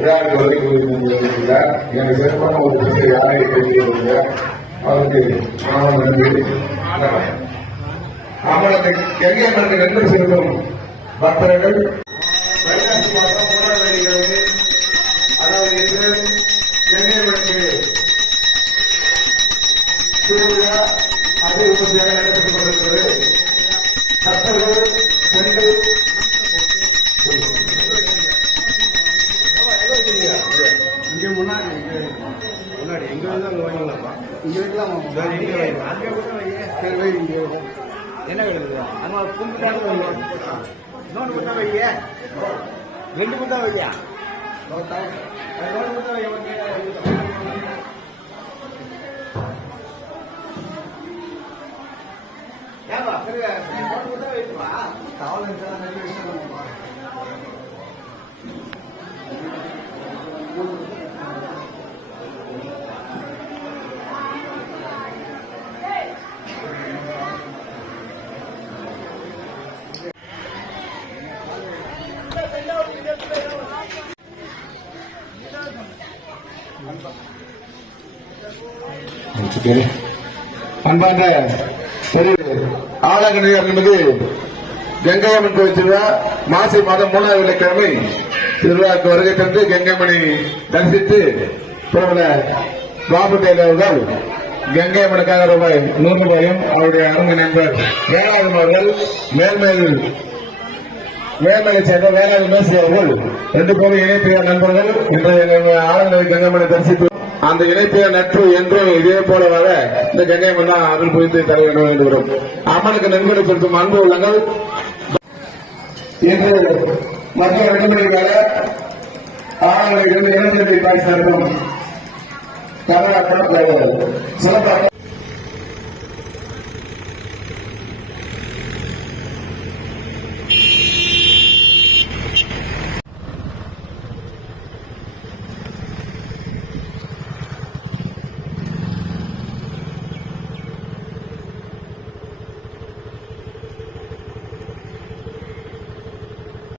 விழாவுக்கு வருகை எனக்கு சிறப்பான ஒரு விஷயம் யாரை தெரிவிக்க அவருக்கு நன்றி. அவங்களுக்கு கங்கையம்மனுக்கு நன்றி செல்லும் பக்தர்கள் வைகாசி மாதம் 3ஆம் தேதி அதாவது கங்கையம்மனுக்கு திருவிழா அதே விமர்சையாக நடத்தப்பட்டுக் கொண்டிருக்கிறது. பக்தர்கள் பெண்கள் இங்க முன்னாடி எங்க என்ன கிடையாது அங்க கும்பிட்டாங்க இன்னொன்று குட்டா வைய 2 குட்டா வையா அன்பார்ந்த ஆலங்கனி அருள்மிகு கங்கையம்மன் கோயில் திருவிழா மாசி மாதம் 3ஆம் வெள்ளிக்கிழமை திருவிழாவுக்கு வருகை தந்து கங்கையம்மனை தரிசித்து பிரபல பாபுதேவ் அவர்கள் கங்கையம்மனுக்காக ரூபாய் 100 அவருடைய அருமை நண்பர் வேளாண் அவர்கள் மேல்மலை சேர்ந்த வேளாண் மேசி அவர்கள் 2 பேரும் இணைப்பிய நண்பர்கள் இன்று ஆலங்கனி கங்கையம்மனை தரிசித்து அந்த இணைப்பிய நட்பு என்றும் இதே போலவாக இந்த கங்கையம்மன் தான் அருள் புரிந்து தர வேண்டும் வேண்டுகிறோம். அம்மனுக்கு நன்கொடை செலுத்தும் அன்பு உள்ளங்கள் இன்று மத்திய விடுமுறைக்காக ஆலங்கனி இளைஞர்களை பாய்ச்சி நடத்தும் தமிழக சிறப்பாக